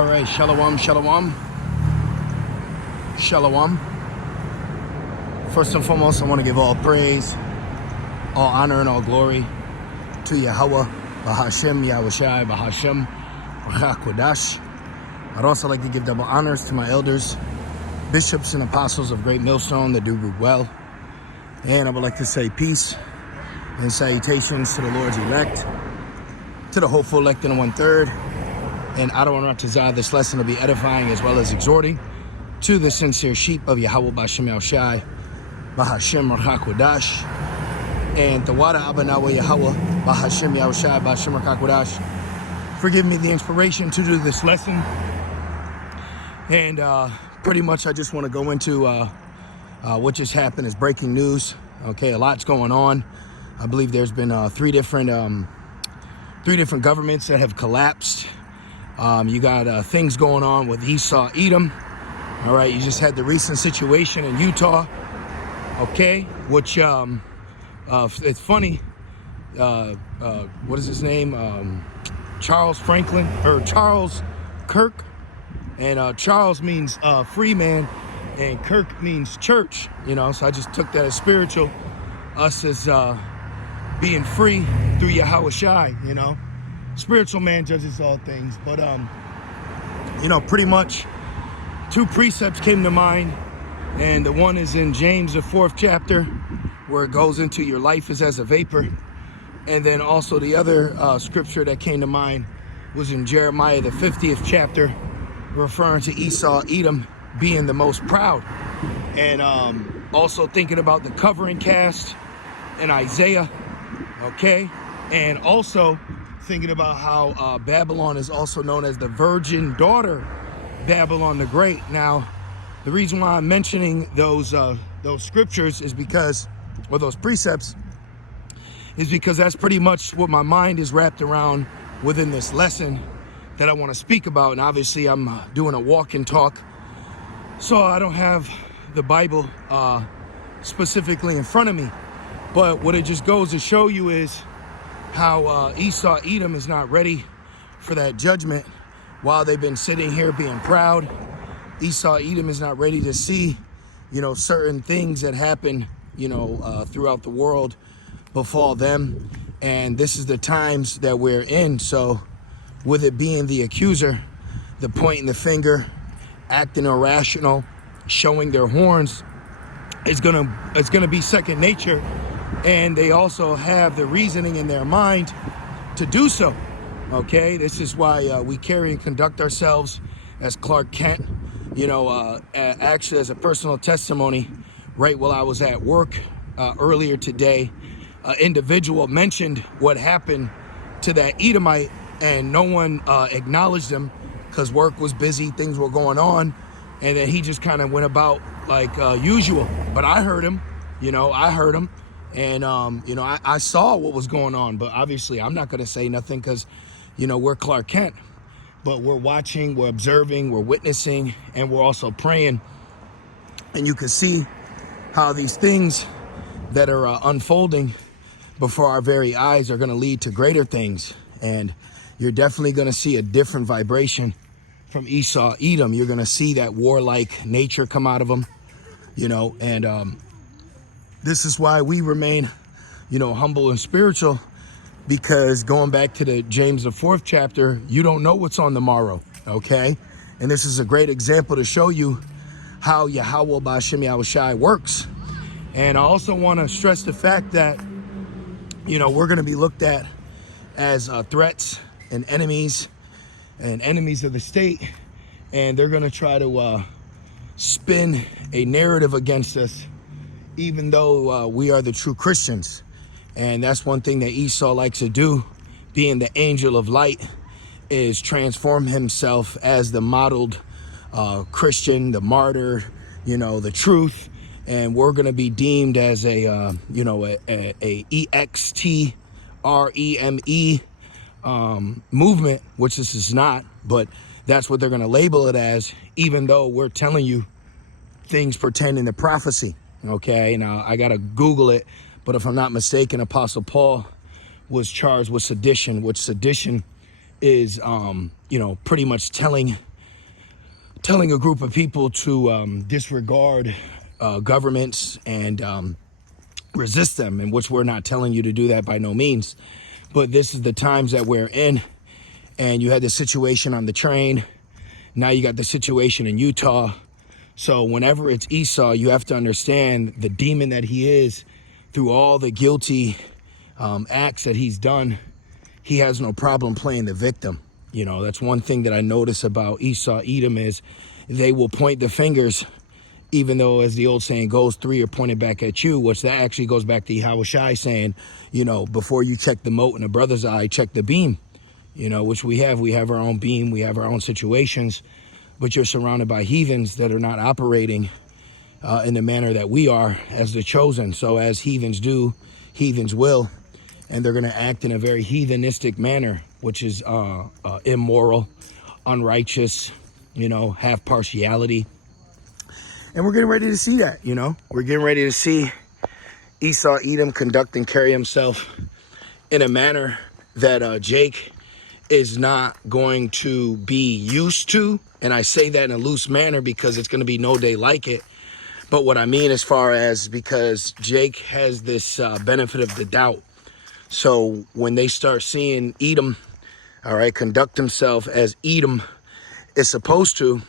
All right, shalom, shalom, shalom. First and foremost, I want to give all praise, all honor, and all glory to Yahweh, Bahashem, Yahushai, Bahashem, Kodash. I'd also like to give double honors to my elders, bishops, and apostles of Great Millstone that do well. And I would like to say peace and salutations to the Lord's elect, to the hopeful elect in the 1/3. And I don't want to desire this lesson to be edifying as well as exhorting to the sincere sheep of Yahweh Bashem Yahushai, Bahashem Kodash, and Tawada Abanawa Yahweh, Bahashem Yahushai, Bahashem Kodash. Forgive me the inspiration to do this lesson. And pretty much I just want to go into what just happened as breaking news. Okay, a lot's going on. I believe there's been three different governments that have collapsed. You got things going on with Edom. All right, you just had the recent situation in Utah. Okay, which it's funny. What is his name? Charles Franklin or Charles Kirk, and Charles means free man, and Kirk means church. You know, so I just took that as spiritual. Us as being free through Yahweh Shai, you know. Spiritual man judges all things. But, you know, pretty much two precepts came to mind. And the one is in James, the 4th chapter, where it goes into your life is as a vapor. And then also the other scripture that came to mind was in Jeremiah, the 50th chapter, referring to Edom being the most proud. And also thinking about the covering cast in Isaiah. Okay. And also thinking about how Babylon is also known as the virgin daughter, Babylon the Great. Now, the reason why I'm mentioning those scriptures is because, or those precepts, is because that's pretty much what my mind is wrapped around within this lesson that I want to speak about. And obviously I'm doing a walk and talk, so I don't have the Bible specifically in front of me. But what it just goes to show you is how Edom is not ready for that judgment while they've been sitting here being proud. Edom is not ready to see, you know, certain things that happen, you know, throughout the world befall them. And this is the times that we're in. So with it being the accuser, the pointing the finger, acting irrational, showing their horns, it's gonna be second nature. And they also have the reasoning in their mind to do so. Okay, this is why we carry and conduct ourselves as Clark Kent. You know, actually as a personal testimony, right while I was at work earlier today, an individual mentioned what happened to that Edomite, and no one acknowledged him because work was busy, things were going on, and then he just kind of went about like usual. But I heard him, you know, and you know, I saw what was going on. But obviously I'm not going to say nothing because, you know, we're Clark Kent. But we're watching, we're observing, we're witnessing, and we're also praying. And you can see how these things that are unfolding before our very eyes are going to lead to greater things. And you're definitely going to see a different vibration from Edom. You're going to see that warlike nature come out of them, you know. And this is why we remain, you know, humble and spiritual. Because going back to the James, the 4th chapter, you don't know what's on the morrow, okay? And this is a great example to show you how Yahweh Ba'Shem Yahushai works. And I also want to stress the fact that, you know, we're going to be looked at as threats and enemies of the state. And they're going to try to spin a narrative against us, even though we are the true Christians. And that's one thing that Esau likes to do, being the angel of light, is transform himself as the modeled Christian, the martyr, you know, the truth. And we're going to be deemed as a, you know, a EXTREME movement, which this is not, but that's what they're going to label it as, even though we're telling you things pertaining to prophecy. Okay, now I got to Google it. But if I'm not mistaken, Apostle Paul was charged with sedition, which sedition is, you know, pretty much telling telling a group of people to disregard governments and resist them, in which we're not telling you to do that by no means. But this is the times that we're in, and you had the situation on the train. Now you got the situation in Utah. So whenever it's Esau, you have to understand the demon that he is, through all the guilty acts that he's done. He has no problem playing the victim. You know, that's one thing that I notice about Esau, Edom, is they will point the fingers, even though, as the old saying goes, three are pointed back at you, which that actually goes back to Yahushua saying, you know, before you check the mote in a brother's eye, check the beam, you know, which we have. We have our own beam. We have our own situations, but you're surrounded by heathens that are not operating in the manner that we are as the chosen. So as heathens do, heathens will, and they're going to act in a very heathenistic manner, which is immoral, unrighteous, you know, have partiality. And we're getting ready to see that, you know. We're getting ready to see Esau, Edom conduct and carry himself in a manner that Jake is not going to be used to. And I say that in a loose manner because it's going to be no day like it. But what I mean as far as, because Jake has this benefit of the doubt. So when they start seeing Edom, all right, conduct himself as Edom is supposed to,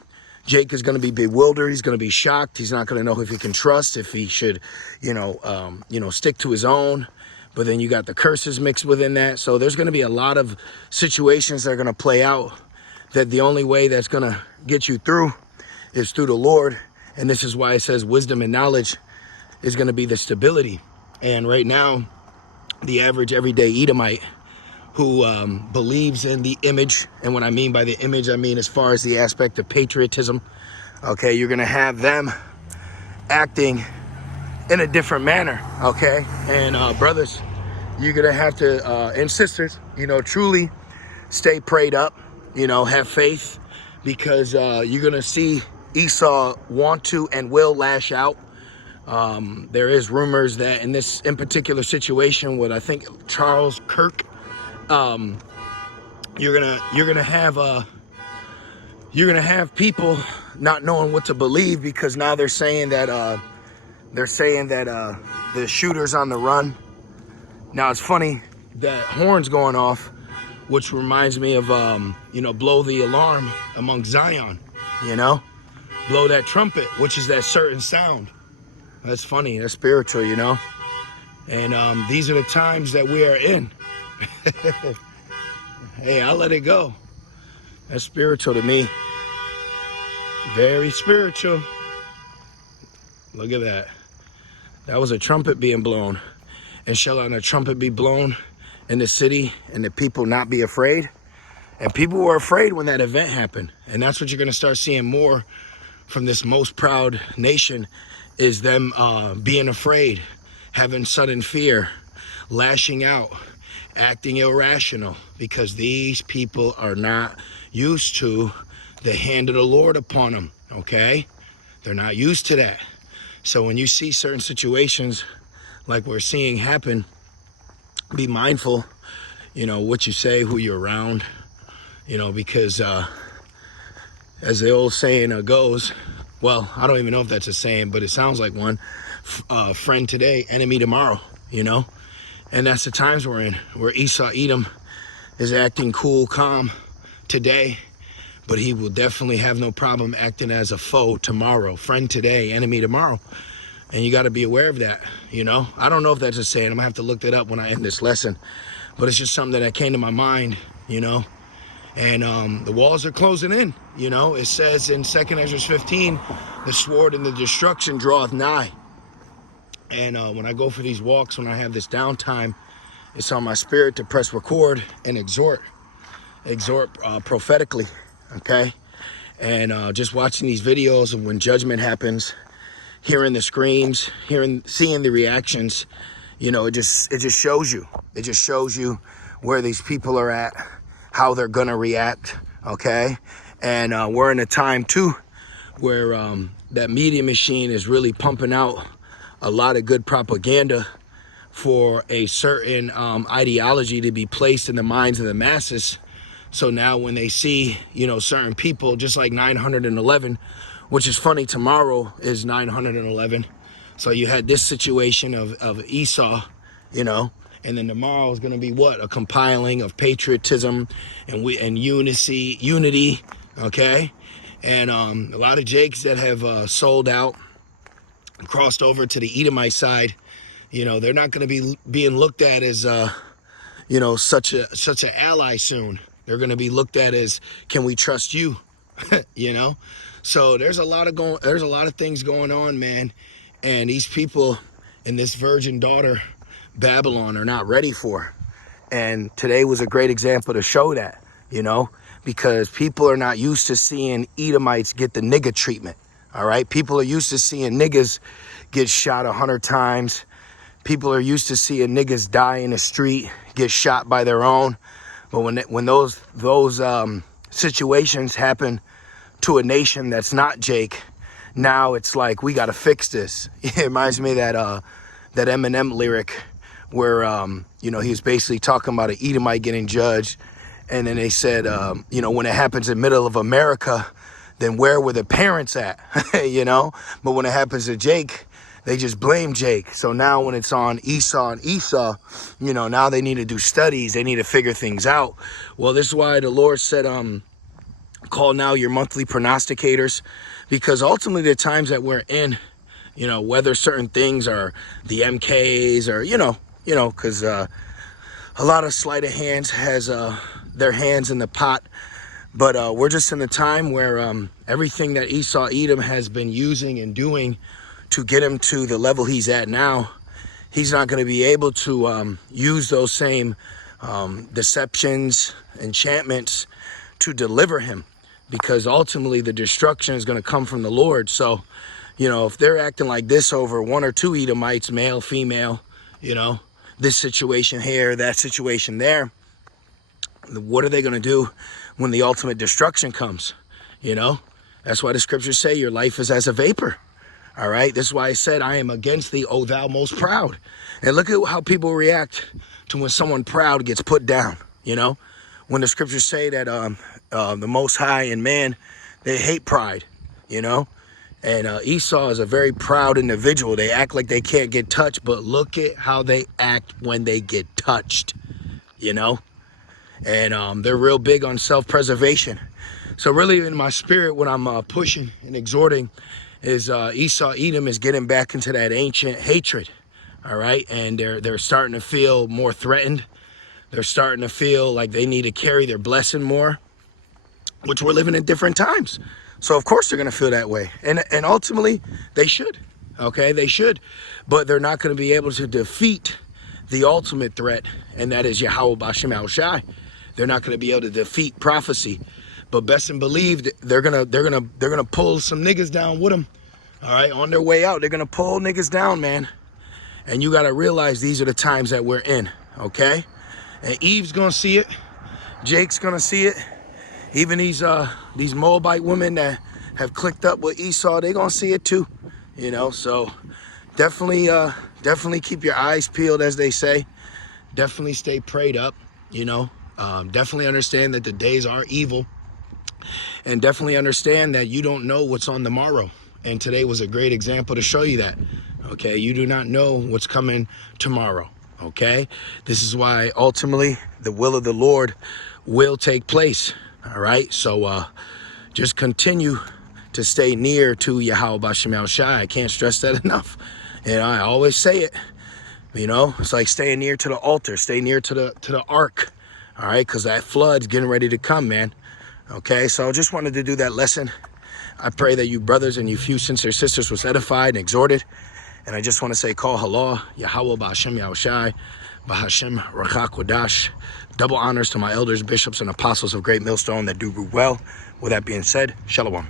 Jake is going to be bewildered. He's going to be shocked. He's not going to know if he can trust, if he should, stick to his own. But then you got the curses mixed within that. So there's going to be a lot of situations that are going to play out, that the only way that's going to get you through is through the Lord. And this is why it says wisdom and knowledge is going to be the stability. And right now, the average everyday Edomite who believes in the image, and what I mean by the image, I mean as far as the aspect of patriotism, okay, you're going to have them acting in a different manner, okay? And brothers, you're going to have to, and sisters, you know, truly stay prayed up, you know, have faith, because you're going to see Esau want to and will lash out. There is rumors that in particular situation with, I think, Charles Kirk, you're gonna have people not knowing what to believe, because now they're saying that the shooter's on the run. Now it's funny that horn's going off, which reminds me of blow the alarm among Zion, you know, blow that trumpet, which is that certain sound. That's funny. That's spiritual, you know. And these are the times that we are in. Hey, I'll let it go. That's spiritual to me. Very spiritual. Look at that. That was a trumpet being blown. And shall not a trumpet be blown in the city and the people not be afraid? And people were afraid when that event happened. And that's what you're going to start seeing more from this most proud nation, is them being afraid, having sudden fear, lashing out, acting irrational, because these people are not used to the hand of the Lord upon them, okay? They're not used to that. So when you see certain situations like we're seeing happen, be mindful, you know, what you say, who you're around, you know, because as the old saying goes, well, I don't even know if that's a saying, but it sounds like one, friend today, enemy tomorrow, you know? And that's the times we're in, where Esau, Edom is acting cool, calm today, but he will definitely have no problem acting as a foe tomorrow. Friend today, enemy tomorrow. And you got to be aware of that, you know? I don't know if that's a saying. I'm going to have to look that up when I end this lesson. But it's just something that came to my mind, you know? And the walls are closing in, you know? It says in 2 Ezra 15, the sword and the destruction draweth nigh. And when I go for these walks, when I have this downtime, it's on my spirit to press record and exhort prophetically, okay? And just watching these videos of when judgment happens, hearing the screams, seeing the reactions, you know, it just shows you. It just shows you where these people are at, how they're gonna react, okay? And we're in a time too where that media machine is really pumping out a lot of good propaganda for a certain ideology to be placed in the minds of the masses, So now when they see, you know, certain people, just like 911, which is funny, tomorrow is 911. So you had this situation of Esau, you know, and then tomorrow is going to be what? A compiling of patriotism and unity, okay? And a lot of Jakes that have sold out, crossed over to the Edomite side, you know, they're not going to be being looked at as, you know, such an ally soon. They're going to be looked at as, can we trust you? You know? So there's a lot of things going on, man. And these people in this virgin daughter Babylon are not ready for. And today was a great example to show that, you know, because people are not used to seeing Edomites get the nigga treatment. All right. People are used to seeing niggas get shot 100 times. People are used to seeing niggas die in the street, get shot by their own. But when those situations happen to a nation that's not Jake, now it's like, we got to fix this. It reminds me of that Eminem lyric where, you know, he was basically talking about an Edomite getting judged. And then they said, you know, when it happens in the middle of America, then where were the parents at? You know, but when it happens to Jake, they just blame Jake. So now when it's on Esau and Esau, you know, now they need to do studies. They need to figure things out. Well, this is why the Lord said, call now your monthly prognosticators, because ultimately the times that we're in, you know, whether certain things are the MKs or, you know, because a lot of sleight of hands has their hands in the pot. But we're just in a time where everything that Esau Edom has been using and doing to get him to the level he's at now, he's not going to be able to use those same deceptions, enchantments to deliver him, because ultimately the destruction is going to come from the Lord. So, you know, if they're acting like this over one or two Edomites, male, female, you know, this situation here, that situation there, what are they going to do when the ultimate destruction comes? You know, that's why the scriptures say your life is as a vapor. All right. This is why I said, I am against thee, O thou most proud. And look at how people react to when someone proud gets put down. You know, when the scriptures say that the Most High and man, they hate pride, you know, and Esau is a very proud individual. They act like they can't get touched, but look at how they act when they get touched, you know, and they're real big on self-preservation. So really in my spirit, what I'm pushing and exhorting is Esau Edom is getting back into that ancient hatred. All right. And they're starting to feel more threatened. They're starting to feel like they need to carry their blessing more, which we're living in different times. So of course they're going to feel that way. And ultimately they should. Okay, they should. But they're not going to be able to defeat the ultimate threat, and that is Yahweh Bashem Al Shai. They're not going to be able to defeat prophecy. But best and believe they're gonna pull some niggas down with them. All right, on their way out, they're gonna pull niggas down, man. And you gotta realize these are the times that we're in. Okay, and Eve's gonna see it. Jake's gonna see it. Even these Moabite women that have clicked up with Esau, they're gonna see it too. You know, so definitely keep your eyes peeled, as they say. Definitely stay prayed up. You know, definitely understand that the days are evil. And definitely understand that you don't know what's on the morrow. And today was a great example to show you that. Okay, you do not know what's coming tomorrow. Okay, this is why ultimately the will of the Lord will take place. All right, so just continue to stay near to Yahweh Bashem Al Shai. I can't stress that enough. And I always say it. You know, it's like staying near to the altar, stay near to the ark. All right, because that flood's getting ready to come, man. Okay, so I just wanted to do that lesson. I pray that you brothers and you few sincere sisters was edified and exhorted. And I just want to say, call halah, Yahweh Ba'Hashem Yahushai, Ba'Hashem Rachak Wadash. Double honors to my elders, bishops, and apostles of Great Millstone that do well. With that being said, Shalom.